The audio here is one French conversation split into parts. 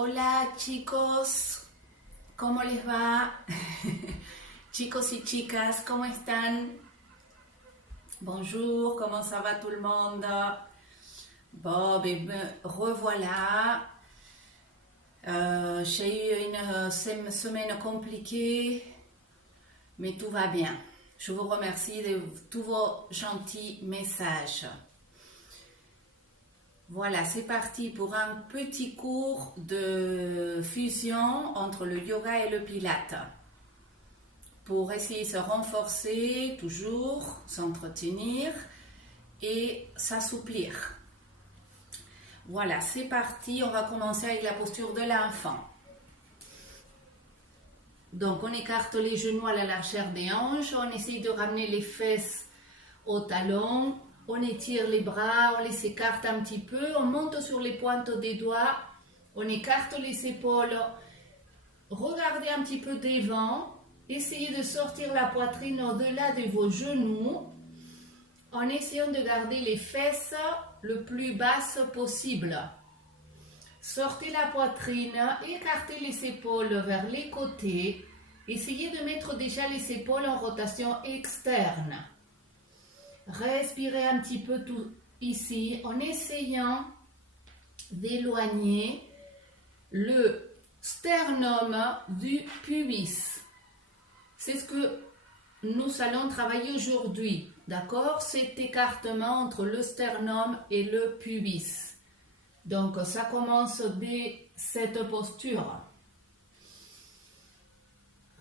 Hola chicos, ¿cómo les va? Chicos y chicas, ¿cómo están? Bonjour, comment ça va tout le monde? Bon, ben me revoilà. J'ai eu une semaine compliquée, mais tout va bien. Je vous remercie de tous vos gentils messages. Voilà, c'est parti pour un petit cours de fusion entre le yoga et le pilate. Pour essayer de se renforcer, toujours, s'entretenir et s'assouplir. Voilà, c'est parti. On va commencer avec la posture de l'enfant. Donc, on écarte les genoux à la largeur des hanches. On essaye de ramener les fesses au talon. On étire les bras, on les écarte un petit peu, on monte sur les pointes des doigts, on écarte les épaules, regardez un petit peu devant, essayez de sortir la poitrine au-delà de vos genoux, en essayant de garder les fesses le plus basses possible. Sortez la poitrine, écartez les épaules vers les côtés, essayez de mettre déjà les épaules en rotation externe. Respirez un petit peu tout ici en essayant d'éloigner le sternum du pubis. C'est ce que nous allons travailler aujourd'hui, d'accord? Cet écartement entre le sternum et le pubis. Donc ça commence dès cette posture.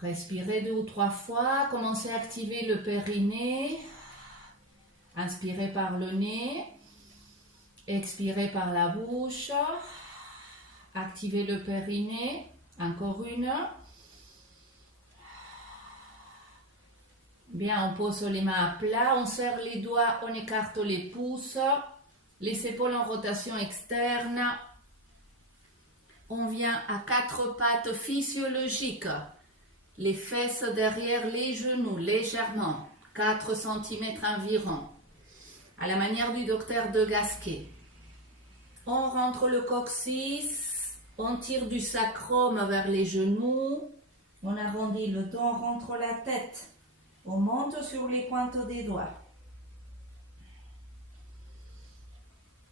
Respirez 2 ou 3 fois, commencez à activer le périnée. Inspirez par le nez, expirez par la bouche, activez le périnée, encore une. Bien, on pose les mains à plat, on serre les doigts, on écarte les pouces, les épaules en rotation externe. On vient à 4 pattes physiologiques, les fesses derrière les genoux légèrement, 4 cm environ. À la manière du docteur de Gasquet. On rentre le coccyx, on tire du sacrum vers les genoux, on arrondit le dos, on rentre la tête, on monte sur les pointes des doigts.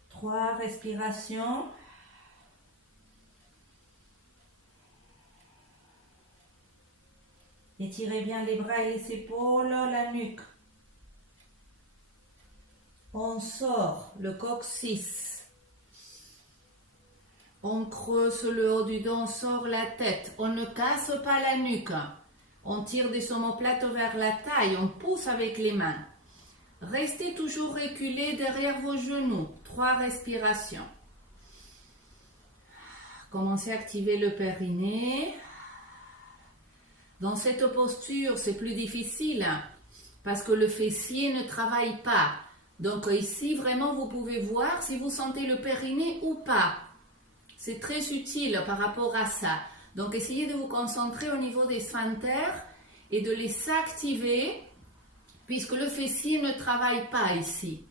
3 respirations. Étirez bien les bras et les épaules, la nuque. On sort le coccyx, on creuse le haut du dos, on sort la tête, on ne casse pas la nuque, on tire des omoplates vers la taille, on pousse avec les mains. Restez toujours reculés derrière vos genoux, 3 respirations. Commencez à activer le périnée. Dans cette posture, c'est plus difficile parce que le fessier ne travaille pas. Donc ici, vraiment, vous pouvez voir si vous sentez le périnée ou pas. C'est très utile par rapport à ça. Donc essayez de vous concentrer au niveau des sphincters et de les activer puisque le fessier ne travaille pas ici.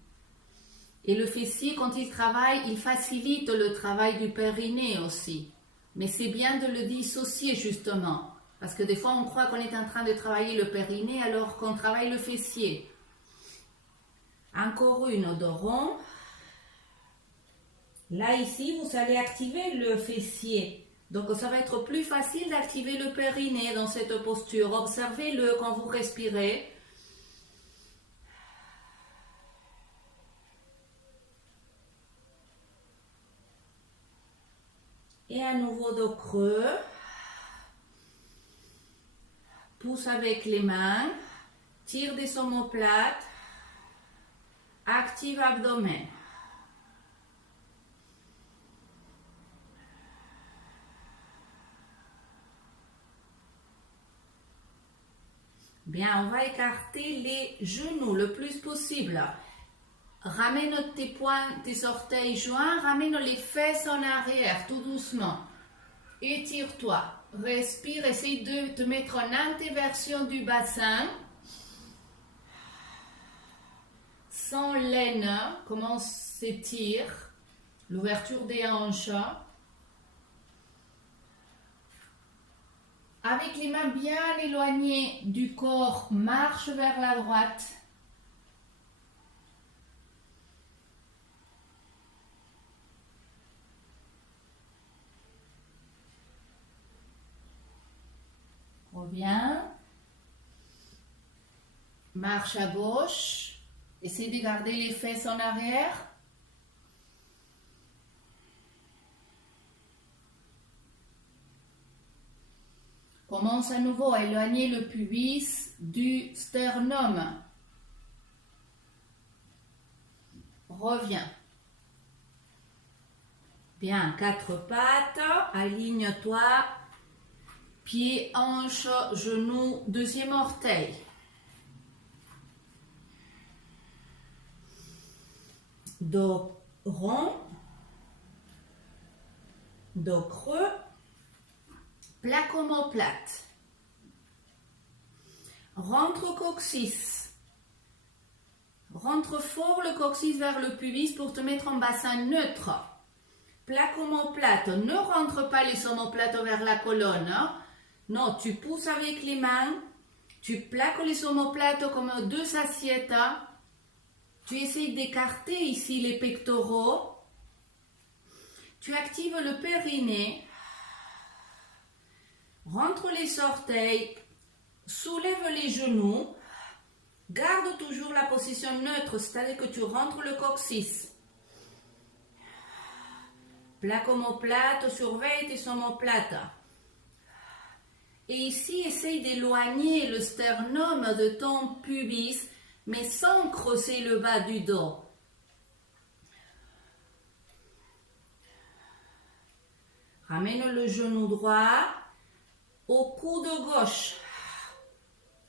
Et le fessier, quand il travaille, il facilite le travail du périnée aussi. Mais c'est bien de le dissocier justement. Parce que des fois, on croit qu'on est en train de travailler le périnée alors qu'on travaille le fessier. Encore une dos rond. Là, ici, vous allez activer le fessier. Donc, ça va être plus facile d'activer le périnée dans cette posture. Observez-le quand vous respirez. Et à nouveau dos creux. Pousse avec les mains. Tire des omoplates. Active abdomen. Bien, on va écarter les genoux le plus possible. Ramène tes orteils joints, ramène les fesses en arrière, tout doucement. Étire-toi. Respire, essaye de te mettre en antéversion du bassin. Sans l'aine, comment s'étire, l'ouverture des hanches. Avec les mains bien éloignées du corps, marche vers la droite. Reviens. Marche à gauche. Essaie de garder les fesses en arrière. Commence à nouveau à éloigner le pubis du sternum. Reviens. Bien, 4 pattes. Aligne-toi. Pied, hanche, genou, deuxième orteil. Dos rond. Dos creux. Plaque omoplate. Rentre coccyx. Rentre fort le coccyx vers le pubis pour te mettre en bassin neutre. Plaque omoplate. Ne rentre pas les omoplates vers la colonne. Hein? Non, tu pousses avec les mains. Tu plaques les omoplates comme 2 assiettes. Hein? Tu essayes d'écarter ici les pectoraux. Tu actives le périnée. Rentre les orteils, soulève les genoux, garde toujours la position neutre, c'est-à-dire que tu rentres le coccyx. Plaque omoplate, surveille tes omoplates. Et ici, essaye d'éloigner le sternum de ton pubis, mais sans creuser le bas du dos. Ramène le genou droit au coude gauche.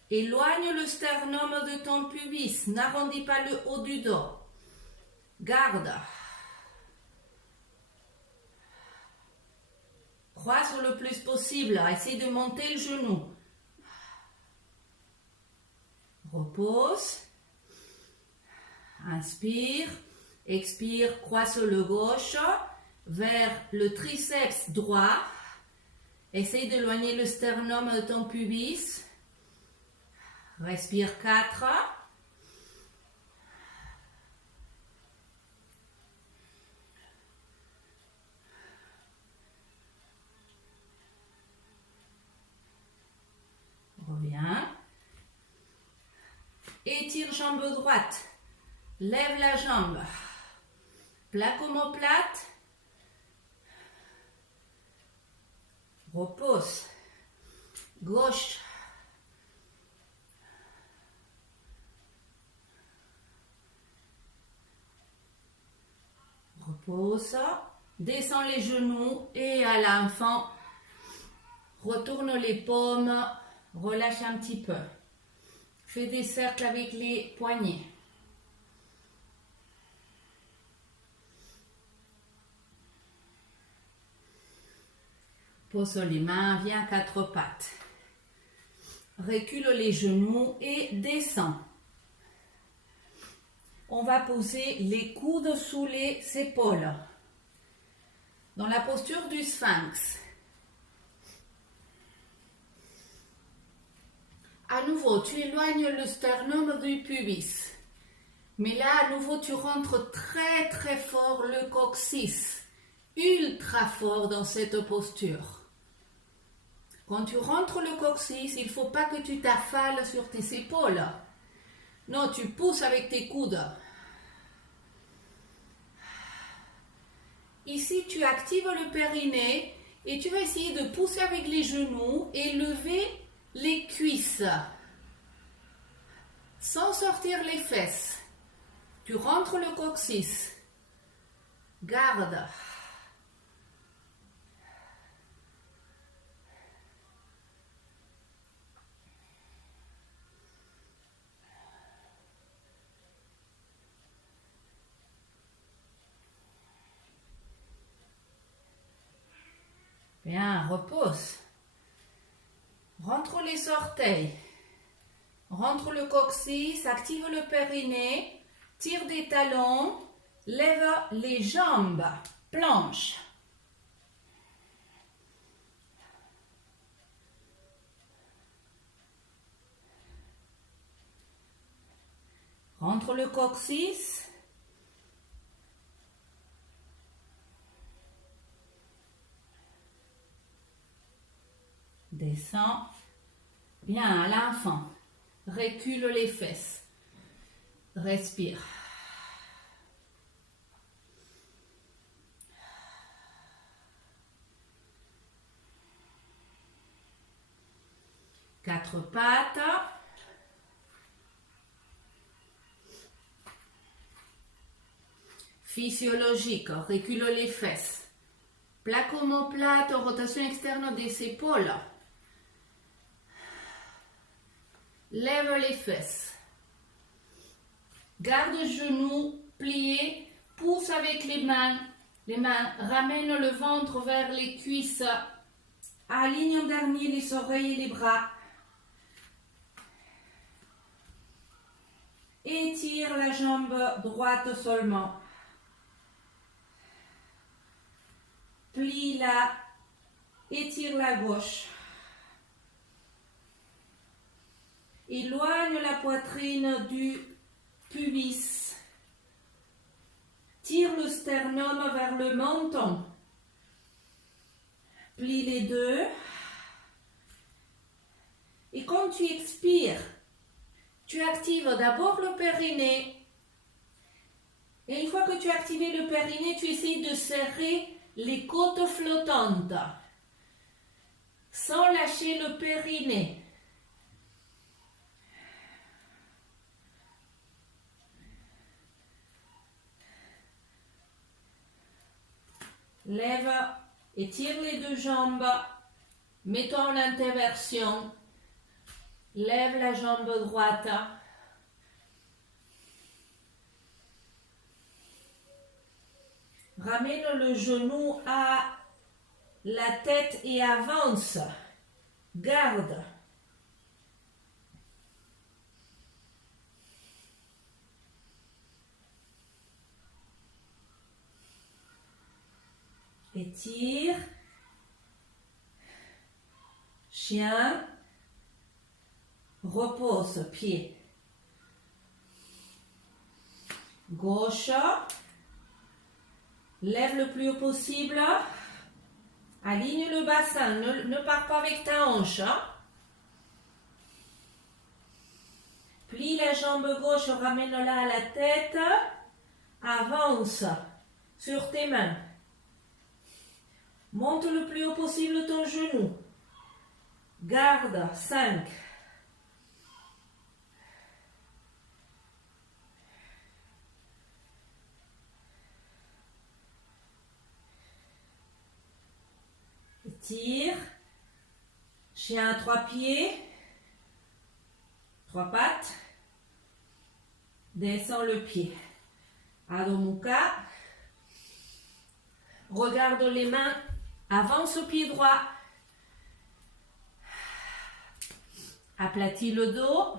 Éloigne le sternum de ton pubis. N'arrondis pas le haut du dos. Garde. Croise le plus possible. Essaye de monter le genou. Repose. Inspire. Expire. Croise le gauche vers le triceps droit. Essaye d'éloigner le sternum de ton pubis. Respire 4. Reviens. Étire jambe droite. Lève la jambe. Plaque omoplate. Repose. Gauche. Repose. Descends les genoux et à l'enfant, retourne les paumes. Relâche un petit peu. Fais des cercles avec les poignets. Pose les mains, viens à 4 pattes. Recule les genoux et descends. On va poser les coudes sous les épaules. Dans la posture du sphinx. À nouveau, tu éloignes le sternum du pubis. Mais là, à nouveau, tu rentres très très fort le coccyx. Ultra fort dans cette posture. Quand tu rentres le coccyx, il ne faut pas que tu t'affales sur tes épaules. Non, tu pousses avec tes coudes. Ici, tu actives le périnée et tu vas essayer de pousser avec les genoux et lever les cuisses. Sans sortir les fesses. Tu rentres le coccyx. Garde. Bien, repose. Rentre les orteils. Rentre le coccyx, active le périnée, tire des talons, lève les jambes, planche. Rentre le coccyx. Descends. Bien, à l'enfant. Recule les fesses. Respire. Quatre pattes. Physiologique, recule les fesses. Plaque omoplate, rotation externe des épaules. Lève les fesses. Garde genoux pliés. Pousse avec les mains. Les mains ramènent le ventre vers les cuisses. Aligne en dernier les oreilles et les bras. Étire la jambe droite seulement. Plie-la, étire la gauche. Éloigne la poitrine du pubis. Tire le sternum vers le menton. Plie les deux. Et quand tu expires, tu actives d'abord le périnée. Et une fois que tu as activé le périnée, tu essayes de serrer les côtes flottantes, sans lâcher le périnée. Lève, étire les deux jambes, mets-toi en inversion, lève la jambe droite. Ramène le genou à la tête et avance. Garde. Étire. Chien. Repose, pied. Gauche. Lève le plus haut possible. Aligne le bassin. Ne pars pas avec ta hanche. Plie la jambe gauche, ramène-la à la tête. Avance sur tes mains. Monte le plus haut possible ton genou. Garde. 5. Tire. Chien à 3 pieds. 3 pattes. Descends le pied. Adho Mukha. Regarde les mains. Avance au pied droit. Aplatis le dos.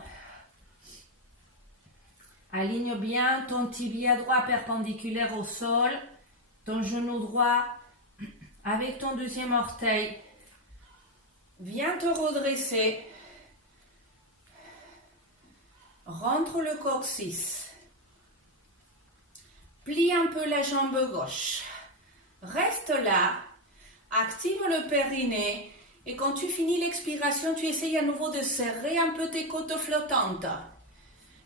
Aligne bien ton tibia droit perpendiculaire au sol. Ton genou droit avec ton deuxième orteil. Viens te redresser. Rentre le coccyx. Plie un peu la jambe gauche. Reste là. Active le périnée. Et quand tu finis l'expiration, tu essayes à nouveau de serrer un peu tes côtes flottantes.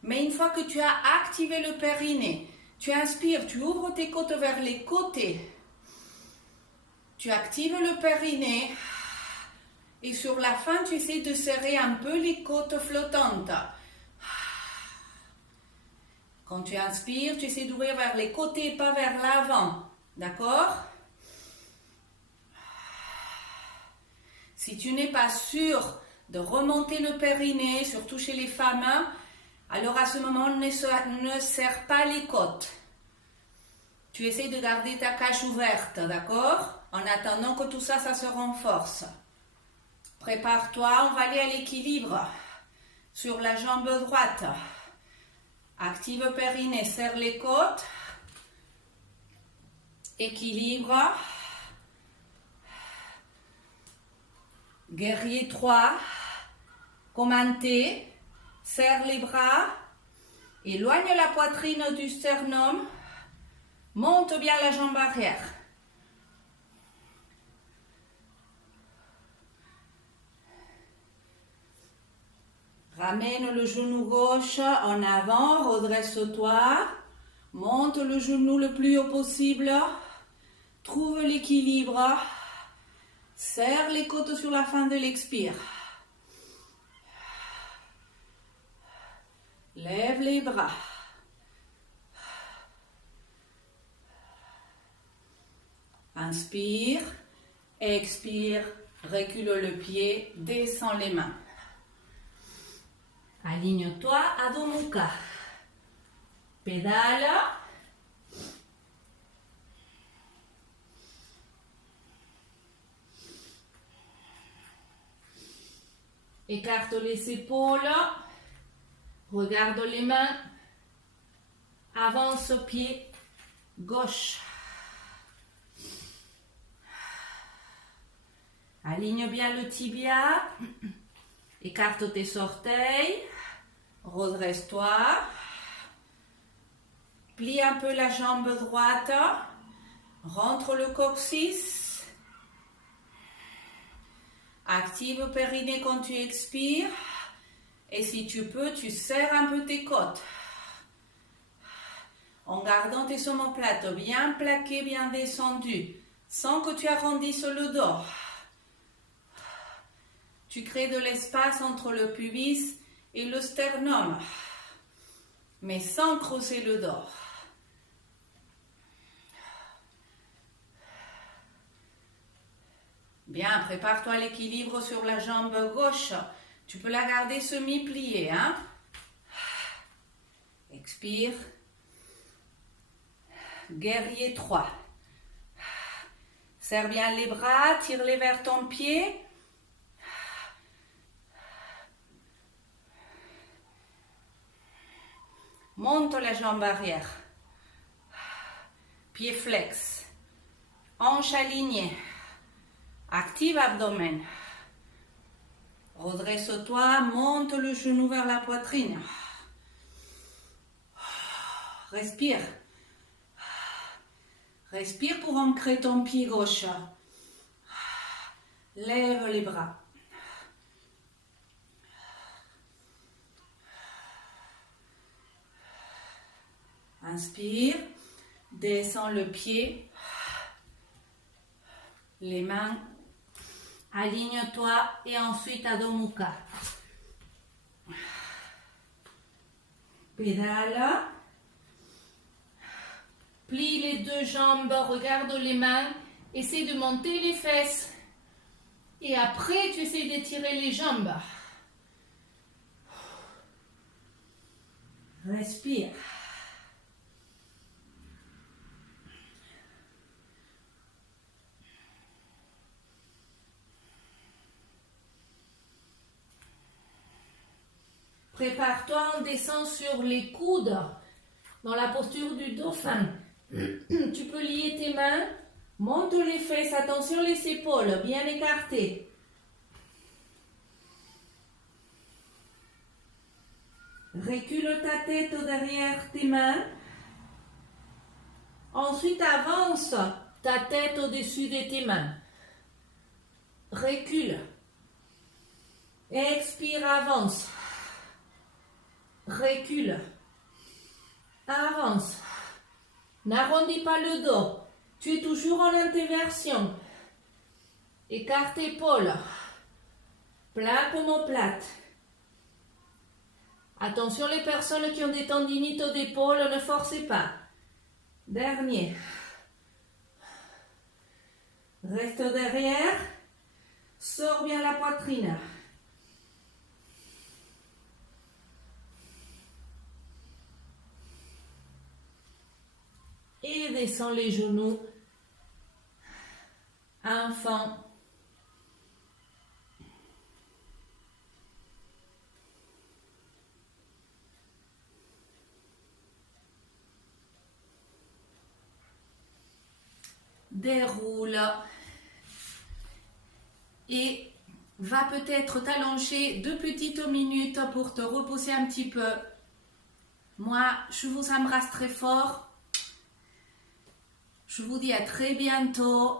Mais une fois que tu as activé le périnée, tu inspires, tu ouvres tes côtes vers les côtés. Tu actives le périnée. Et sur la fin, tu essaies de serrer un peu les côtes flottantes. Quand tu inspires, tu essaies d'ouvrir vers les côtés, pas vers l'avant. D'accord? Si tu n'es pas sûr de remonter le périnée, surtout chez les femmes, alors à ce moment, ne serre pas les côtes. Tu essaies de garder ta cage ouverte, d'accord? En attendant que tout ça, ça se renforce. Prépare-toi, on va aller à l'équilibre. Sur la jambe droite. Active périnée, serre les côtes. Équilibre. Guerrier 3. Commenter. Serre les bras. Éloigne la poitrine du sternum. Monte bien la jambe arrière. Ramène le genou gauche en avant, redresse-toi. Monte le genou le plus haut possible. Trouve l'équilibre. Serre les côtes sur la fin de l'expire. Lève les bras. Inspire, expire, recule le pied, descends les mains. Aligne-toi, Adho Mukha. Pédale. Écarte les épaules. Regarde les mains. Avance pied gauche. Aligne bien le tibia. Écarte tes orteils. Redresse-toi. Plie un peu la jambe droite. Rentre le coccyx. Active le périnée quand tu expires. Et si tu peux, tu serres un peu tes côtes. En gardant tes omoplates bien plaquées, bien descendues. Sans que tu arrondisses le dos. Tu crées de l'espace entre le pubis et le sternum. Mais sans creuser le dos. Bien, prépare-toi à l'équilibre sur la jambe gauche. Tu peux la garder semi-pliée. Hein? Expire. Guerrier 3. Serre bien les bras, tire-les vers ton pied. Monte la jambe arrière. Pied flex. Hanche alignée. Active abdomen. Redresse-toi, monte le genou vers la poitrine. Respire. Respire pour ancrer ton pied gauche. Lève les bras. Inspire. Descends le pied. Les mains. Aligne-toi et ensuite Adho Mukha. Pédale. Plie les deux jambes, regarde les mains. Essaie de monter les fesses. Et après, tu essaies d'étirer les jambes. Respire. Prépare-toi, on descend sur les coudes, dans la posture du dauphin. Tu peux lier tes mains, monte les fesses, attention les épaules, bien écartées. Recule ta tête derrière tes mains. Ensuite, avance ta tête au-dessus de tes mains. Recule. Expire, avance. Recule. Avance. N'arrondis pas le dos. Tu es toujours en introversion. Écarte épaules. Plaque omoplate. Attention les personnes qui ont des tendinites d'épaule, ne forcez pas. Dernier. Reste derrière. Sors bien la poitrine. Et descends les genoux. Enfant. Déroule. Et va peut-être t'allonger 2 petites minutes pour te reposer un petit peu. Moi, je vous embrasse très fort. Je vous dis à très bientôt.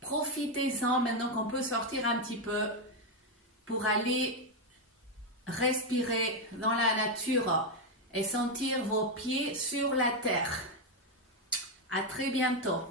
Profitez-en maintenant qu'on peut sortir un petit peu pour aller respirer dans la nature et sentir vos pieds sur la terre. À très bientôt.